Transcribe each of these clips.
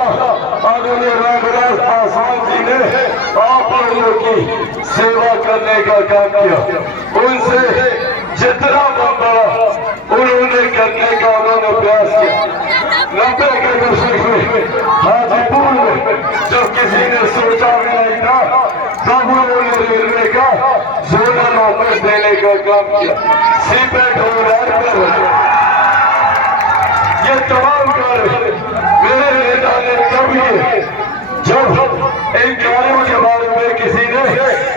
नेता आदरणीय रामविलास पासवान जी ने आप लोगों की सेवा करने का काम किया। उनसे जितना बड़ा उन्होंने करने का उन्होंने प्रयास किया। 90 के दशक में हाजीपुर में जब किसी ने सोचा भी नहीं था तब उन्होंने रेलवे का जोनल ऑफिस देने का काम किया। सीपेट ये तमाम कार्य मेरे नेता ने तब किए जब इन कार्यों के बारे में किसी ने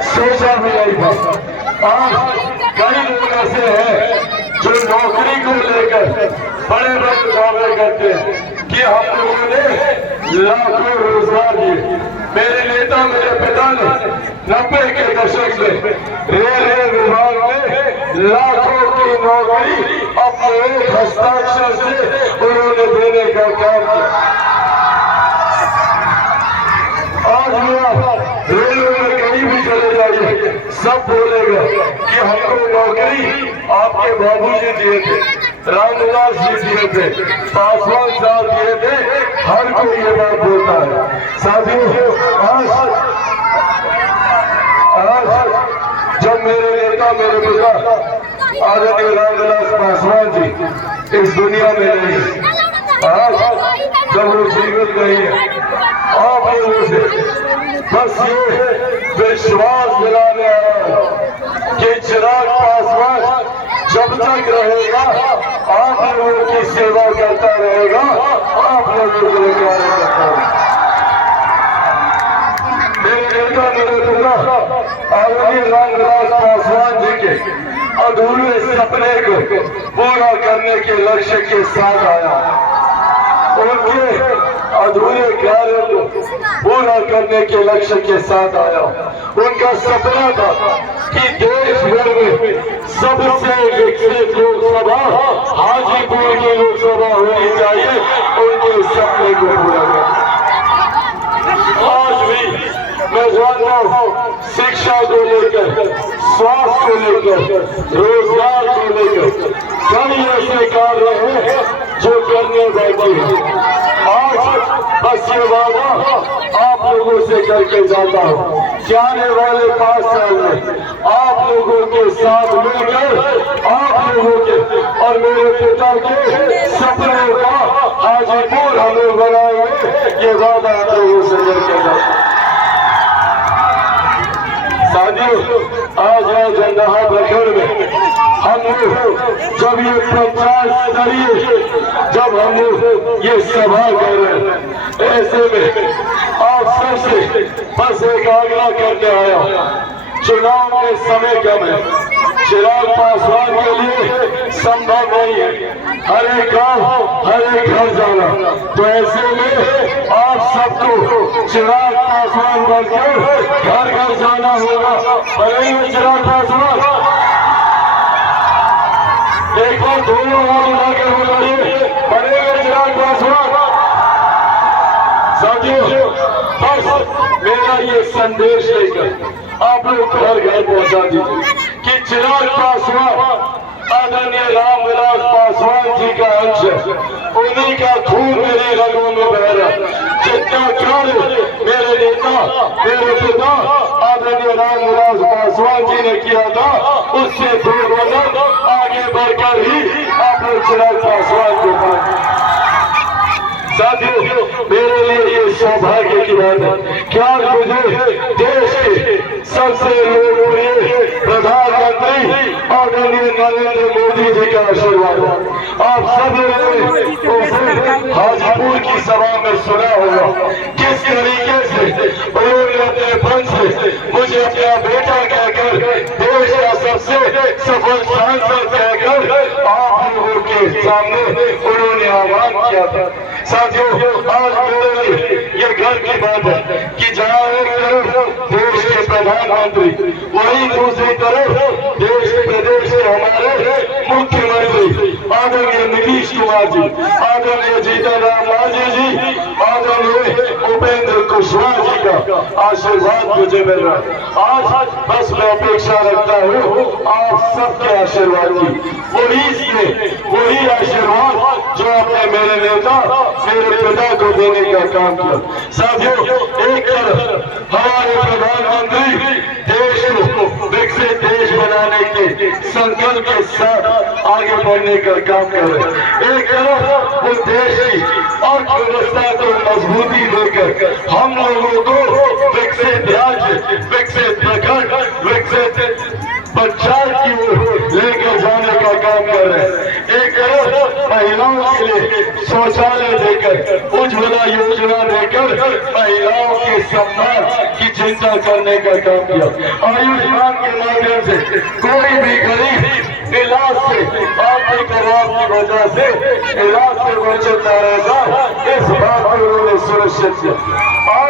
सोचा भी नहीं था। आज कई लोग ऐसे हैं जो नौकरी को लेकर बड़े बड़े दावे करते हैं कि हम लोगों ने लाखों रोजगार दिए। मेरे नेता मेरे पिता ने 90 के दशक में रेलवे विभाग में लाखों की नौकरी अपने एक हस्ताक्षर से उन्होंने देने का काम किया। आज रेलवे में कहीं भी चले जाइए सब बोलेगा कि हमको नौकरी आपके बाबूजी दिए थे, रामविलास जी दिए थे, पासवान साहब दिए थे। हर कोई ये बात बोलता है। साथियों, आज जब मेरे नेता मेरे पिता आदरणीय रामविलास पासवान जी इस दुनिया में नहीं, आज जब वो जीवित नहीं है, आप लोगों से बस ये विश्वास दिलाने आया कि चिराग पासवान जब तक रहेगा आप लोगों की सेवा करता रहेगा, आप लोगों के लिए कार्य करता रहेगा। मेरे नेता मेरे पिता आदरणीय रामविलास पासवान जी के अधूरे सपने को पूरा करने के लक्ष्य के साथ आया। उनके अधूरे कार्य को पूरा करने के लक्ष्य के साथ आया। उनका सपना था कि देश भर में सबसे विकसित लोकसभा हाजीपुर की लोकसभा होनी चाहिए। उनके सपने को पूरा करना। आज भी मैं जानता हूँ शिक्षा को लेकर, स्वास्थ्य को लेकर, रोजगार को लेकर कई ऐसे कार्य हैं जो करने बाकी हैं। आज बस ये वादा आप लोगों से करके जाता हूँ कि आने वाले 5 साल में आप लोगों के साथ मिलकर आप लोगों के और मेरे पिता के सपनों का हाजीपुर हमें बनाएंगे। ये वादा आप लोगों से करके जाता हूँ। साथियों, आज है जंदाहा प्रखंड में हम लोग जब ये पंचायत स्तरीय जब हम लोग ये सभा कर रहे हैं, ऐसे में आप सबसे बस एक आग्रह करने आया। चुनाव में समय कम है, चिराग पासवान के लिए संभव नहीं है हर एक गांव हर एक घर जाना। तो ऐसे में आप सबको चिराग पासवान बनकर घर घर जाना होगा। बनेंगे चिराग पासवान? एक बार दोनों हाथ उठाकर बुलाइए, बनेंगे चिराग पासवान? साथियों, बस मेरा ये संदेश लेकर आप लोग घर घर पहुंचा दीजिए कि चिराग पासवान आदरणीय रामविलास पासवान जी का अंश है। उन्हीं का खून मेरी रगों में बह रहा। जितना कार्य मेरे नेता मेरे पिता आदरणीय रामविलास पासवान जी ने किया था, उससे 2 गुना आगे बढ़कर ही आप लोग चिराग पासवान को पाएंगे। साथियों, मेरे लिए ये सौभाग्य की बात है क्या मुझे देश के सबसे लोकप्रिय प्रधानमंत्री आदरणीय नरेंद्र मोदी जी का आशीर्वाद है। आप सब लोगों ने हाजीपुर की सभा में सुना होगा किस तरीके से उन्होंने अपने फंड से मुझे अपना बेटा कहकर देश का सबसे सफल सांसद कहकर आप लोगों के सामने उन्होंने आह्वान किया था। साथियों, आज मेरे लिए ये गर्व की बात है कि जहाँ एक तरफ देश के प्रधानमंत्री, वहीं दूसरी तरफ देश प्रदेश के हमारे मुख्यमंत्री आदरणीय नीतीश कुमार जी, आदरणीय जीतन राम मांझी जी, आदरणीय उपेंद्र कुशवाहा जी का आशीर्वाद मुझे मिल रहा है। आज बस मैं अपेक्षा रखता हूँ आप सबके आशीर्वाद की, वही आशीर्वाद जो आपने मेरे नेता मेरे पिता को देने का काम किया। साथियों, एक तरफ हमारे प्रधानमंत्री देश को विकसित देश बनाने के संकल्प के साथ आगे बढ़ने का काम कर रहे हैं, एक तरफ वो देश की अर्थव्यवस्था को मजबूती देकर हम लोगों को विकसित राज्य, विकसित प्रखंड, विकसित पंचायत की ओर लेकर जाने का काम कर रहे हैं। एक तरफ महिलाओं के लिए शौचालय देकर, उज्ज्वला योजना देकर महिलाओं के सम्मान की चिंता करने का काम किया। आयुष्मान के माध्यम से कोई भी गरीब इलाज से आर्थिक अभाव की वजह से इलाज से वंचित न रहता, इस बात को उन्होंने सुनिश्चित किया।